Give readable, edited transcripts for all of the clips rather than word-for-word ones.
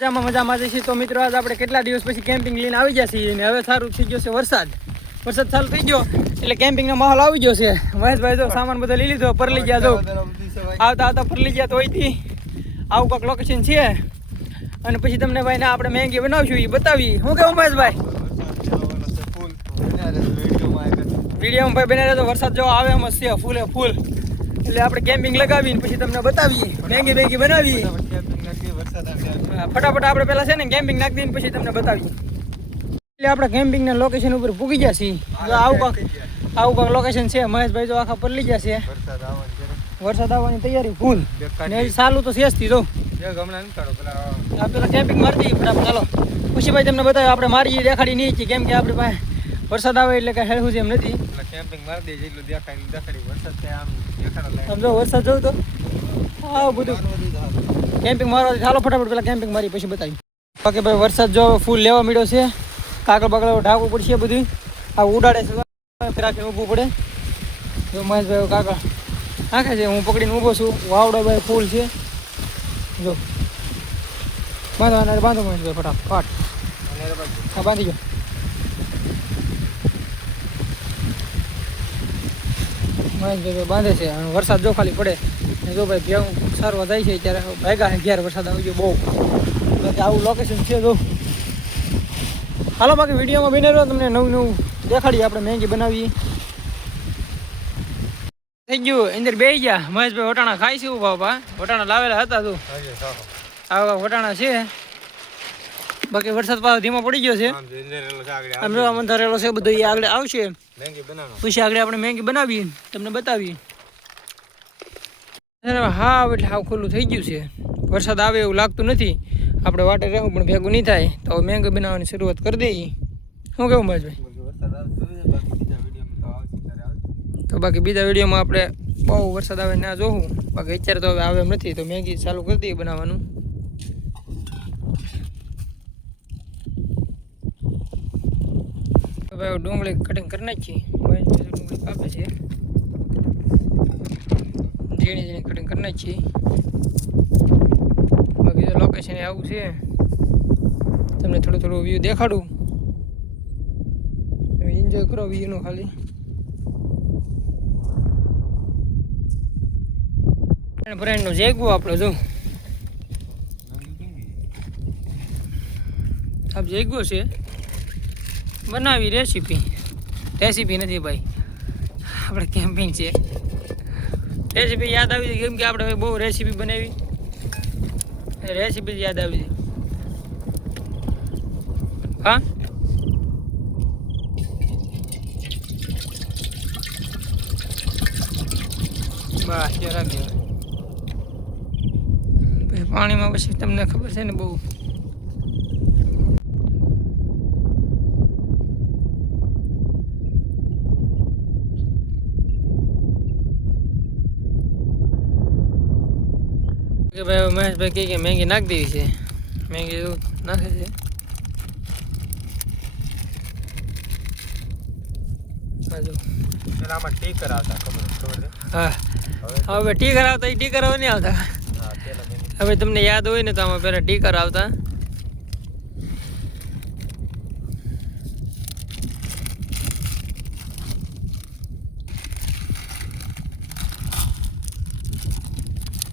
મજામાં જઈએ તો મિત્રો આજ આપણે કેટલા દિવસ પછી કેમ્પિંગ લઈને આવી ગયા છીએ અને હવે સારું થઈ ગયો છે વરસાદ ચાલુ થઈ ગયો એટલે કેમ્પિંગનો માહોલ આવી ગયો છે મહેશભાઈ જો સામાન બધો લઈ લીધો પરલી ગયા જો આવતા પરલી ગયા તો અહીંથી આવું કાંક લોકેશન છે અને પછી તમને ભાઈ ને આપણે મેગી બનાવશું એ બતાવી શું કેવું મહેશભાઈ વિડીયોમાં ભાઈ બને તો વરસાદ જો આવે એમ છે ફૂલે ફૂલ એટલે આપણે કેમ્પિંગ લગાવીને પછી તમને બતાવીએ મેગી બનાવી ફટાફટ આપણે પેલા છે ને કેમ્પિંગ નાખી દઈને પછી તમને બતાવીએ એટલે આપણે કેમ્પિંગના લોકેશન ઉપર પૂગી ગયા છીએ આવું કાંક લોકેશન છે મહેશભાઈ જો આખા પરલી ગયા છે વરસાદ આવવાની તૈયારી ફૂલ ને ચાલુ તો છે જ જો પેલા કેમ્પિંગ મારતી ફટાફટ ચાલો પછી ભાઈ તમને બતાવ્યું આપણે મારી દેખાડી નહીં છીએ કેમ કે આપણી પાસે વરસાદ આવે એટલે કઈ હેળવું છે એમ નથી કેમ્પિંગ મારી દે જેટલું દેખાડી વરસાદ આમ દેખાડો સમજો વરસાદ જોઉં તો હા બધું કેમ્પિંગ મારવા ચાલો ફટાફટ પેલા કેમ્પિંગ મારી પછી બતાવી બાકી ભાઈ વરસાદ જો ફૂલ લેવા મળ્યો છે કાગળ બાગળ ઢાંકવું પડશે બધું આ ઉડાડે છે રાખીને ઊભું પડે જો મહેશભાઈ કાગળ નાખે છે હું પકડીને ઊભો છું વાવડો ભાઈ ફૂલ છે જો બાંધો મહેશભાઈ ફટાફટ હા બાંધી ગયો મહેશભાઈ બાંધે છે અને વરસાદ જો ખાલી પડે જો ભાઈ ભેવું સારવા જાય છે ત્યારે ભાગ્યા છે ઘેર વરસાદ આવી ગયો બહુ આવું લોકેશન છે જો હાલો બાકી વિડીયોમાં બને રહ્યો તમને નવું દેખાડીએ આપણે મેગી બનાવીએ થઈ ગયું અંદર બેસી ગયા મહેશભાઈ વટાણા ખાઈ છે બાપા વટાણા લાવેલા હતા તું આવા વટાણા છે બાકી વરસાદ પાછો ધીમો પડી ગયો છે અંધારેલો છે બધું એ આગળ આવશે પછી આગળ આપણે મેગી બનાવીએ તમને બતાવીએ હા એટલે હાવ ખુલ્લું થઈ ગયું છે વરસાદ આવે એવું લાગતું નથી આપણે વાટે રહેવું પણ ભેગું નહીં થાય તો મેગી બનાવવાની શરૂઆત કરી દઈએ શું કેવું મહેશભાઈ તો બાકી બીજા વિડીયોમાં આપણે બહુ વરસાદ આવે ના જોવું બાકી અત્યારે તો હવે આવે એમ નથી તો મેગી ચાલુ કરી દઈએ બનાવવાનું તો ભાઈ ડુંગળી કટિંગ કરી નાખીએ ડુંગળી કાપે છે ઝીણી કટિંગ કરી નાખીએ બાકી તો લોકેશન આવું છે તમને થોડું વ્યૂ દેખાડું એન્જોય કરો વ્યૂનું ખાલી બ્રેન્ડનું જેગવું આપણે જો આપ જેગવો છે બનાવી રેસીપી નથી ભાઈ આપણે કેમ્પિંગ છે રેસીપી યાદ આવી હતી કેમ કે આપણે બહુ રેસીપી બનાવી રેસીપી યાદ આવી હતી હા બસ રાખી પાણીમાં પછી તમને ખબર છે ને બહુ ભાઈ મહેશભાઈ કે મેગી નાખી દેવી છે મેગી એવું નાખે છે આમાં ટીકર આવતા ખબર હા હવે ટીકર આવતા એ ટીકર હવે નહીં આવતા હવે તમને યાદ હોય ને તો આમાં પહેલાં ટીકર આવતા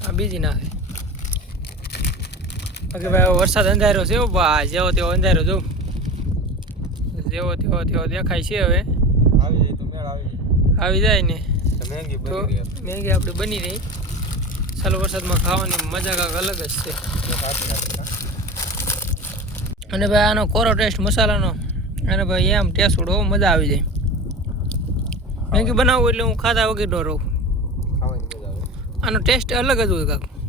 આ બીજી નાખે બાકી ભાઈ વરસાદ અંધારો છે બા જેવો તેવો અંધારો જો જેવો તેવો દેખાય છે હવે આવી જાય ને તો મેગી આપણે બની રહી ચાલો વરસાદમાં ખાવાની મજા કાંક અલગ જ છે અને ભાઈ આનો કોરો ટેસ્ટ મસાલાનો અને ભાઈ એમ ટેસ્ટ બહુ મજા આવી જાય મેગી બનાવું એટલે હું ખાધા વગર ન રહું આનો ટેસ્ટ અલગ જ હોય કાંક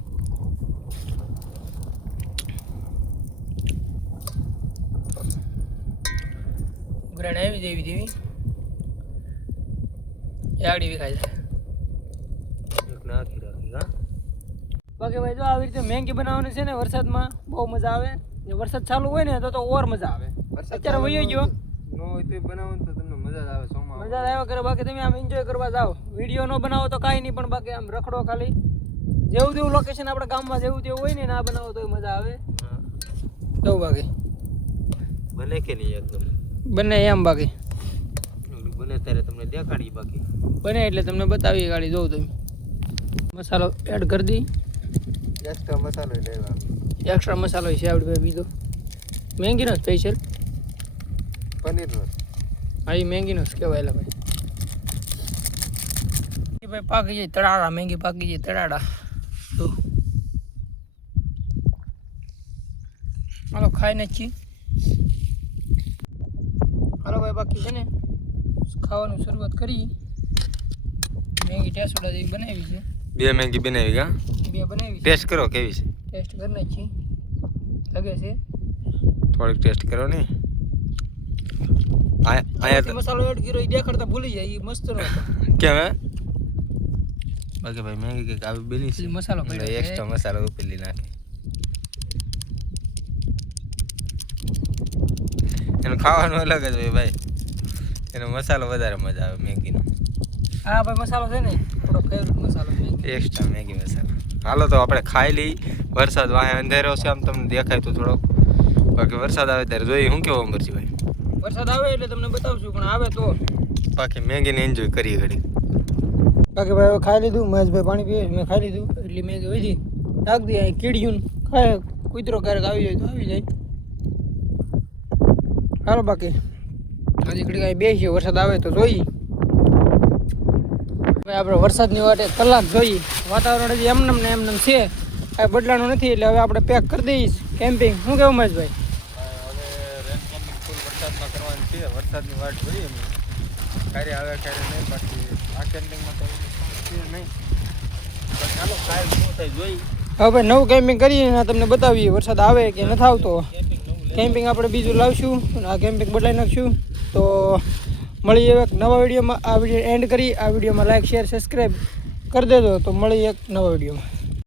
ગ્રેડ આવી જેવી જેવી આવડી વિખાય જાય બાકી ભાઈ જો આવી રીતે મેગી બનાવવાની છે ને વરસાદમાં બહુ મજા આવે વરસાદ ચાલુ હોય ને તો ઓર મજા આવે અત્યારે વયો ગયો નો હોય તો બનાવો તો તમને મજા આવે મજા આવ્યા કરે બાકી તમે આમ એન્જોય કરવા જાઓ વિડીયો ન બનાવો તો કાંઈ નહીં પણ બાકી આમ રખડો ખાલી જેવું તેવું લોકેશન આપણે ગામમાં જેવું તેવું હોય ને ના બનાવો તો મજા આવે 9 વાગે બને કે નહીં એકદમ બને એમ બાકી બને ત્યારે તમને દેખાડી બાકી બને એટલે તમને બતાવીએ ગાડી જોઉં તમે મસાલો એડ કરી દી એક્સ્ટ્રા મસાલો લેવાનો એક્સ્ટ્રા મસાલો છે આપણી પાસે બીજો મેંગીનો સ્પેશિયલ પનીરનો હા એ મેંગીનો જ કહેવાય ભાઈ ભાઈ પાકી જાય તળાડા મેંગી પાકી જાય તળાડા તો હાલો ખાઈ નાખીએ હાલો ભાઈ બાકી છે ને ખાવાનું શરૂઆત કરી મેંગી ટેસ્ટોડા જેવી બનાવી છે 2 મેગી બનાવી કા 2 બનાવી છે ટેસ્ટ કરો કેવી છે ટેસ્ટ કરી નાખીએ લાગે છે થોડીક ટેસ્ટ કરો ને આયાથી મસાલો એડ કર્યો એ દેખાડતા ભૂલી જાય એ મસ્ત નો હતો કેમ હે બાકી ભાઈ મેગી કે આવી બની છે મસાલો પડ્યો એક્સ્ટ્રા મસાલો ઉપલી નાખે એનો ખાવાનું અલગ જ હોય ભાઈ એનો મસાલો વધારે મજા આવે મેગીનો હા ભાઈ મસાલો છે ને થોડો ફેવરેટ મસાલો છે એક્સ્ટ્રા મેગી મસાલો હાલો તો આપણે ખાઈ લઈ વરસાદ વાહે અંધેરો છે આમ તમને દેખાય તો થોડો બાકી વરસાદ આવે ત્યારે જોઈએ શું કેવું અમરજી ભાઈ વરસાદ આવે એટલે તમને બતાવશું પણ આવે તો બાકી મેગીને એન્જોય કરીએ ઘડી બાકી ભાઈ ખાઈ લીધું મહેશભાઈ પાણી પીએ મેં ખાઈ લીધું એટલે મેં વધી નાખ દઈએ કીડિયું ખાય કૂતરો ક્યારેક આવી જાય તો આવી જાય હાલો બાકી હજી ઘડી કાંઈ બેસીએ વરસાદ આવે તો જોઈએ ભાઈ આપણે વરસાદની વાટે કલાક જોઈએ વાતાવરણ હજી એમનેમ ને એમનેમ છે કાંઈ બદલાનું નથી એટલે હવે આપણે પેક કરી દઈશ કેમ્પિંગ શું કેવું મહેશભાઈ હવે રેન કેમ્પિંગ ફૂલ વરસાદમાં કરવાની છે વરસાદની વાટ જોઈએ અમે ક્યારે આવે ક્યારે નહીં બાકી આ કેમ્પિંગમાં તો છે નહીં પણ ચાલો કાલ શું થાય જોઈ હવે ભાઈ નવું કેમ્પિંગ કરીએ ને તમને બતાવીએ વરસાદ આવે કે નથી આવતો કેમ્પિંગ આપણે બીજું લાવશું અને આ કેમ્પિંગ બદલાવી નાખશું તો મળીએ એક નવા વિડીયોમાં આ વિડીયો એન્ડ કરી આ વિડીયોમાં લાઈક શેર સબસ્ક્રાઈબ કરી દેજો તો મળીએ એક નવા વિડીયોમાં